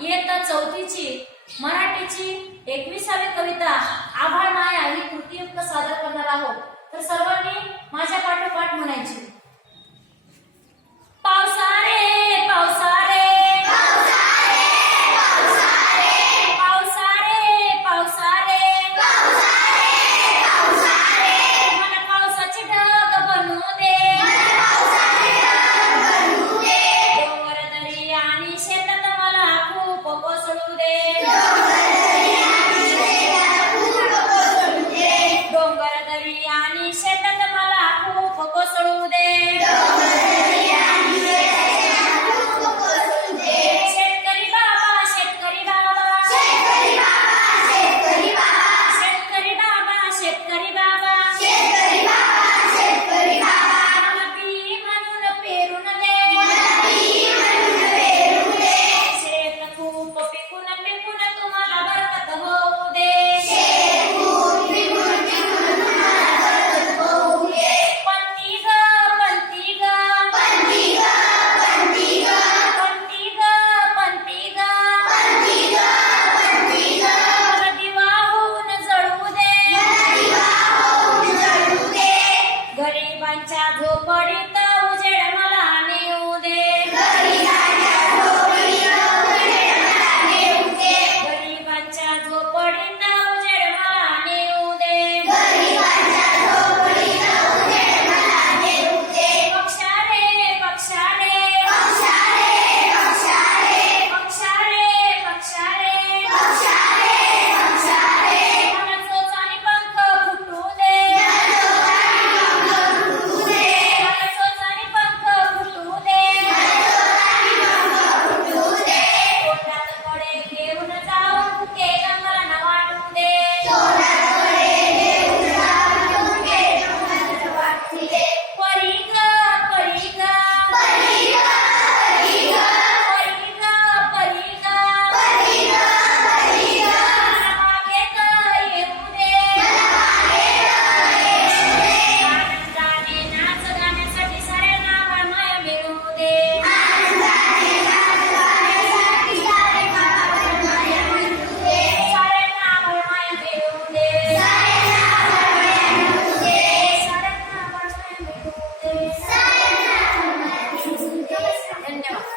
इयत्ता चौथीची मराठीची एकविसावी कविता आभाळ माया ही कृतीयुक्त सादर करणार आहोत. तर सर्वांनी माझ्या पाठोपाठ म्हणायची. पावसारे पावसारे शेत ಗುರುದೇವ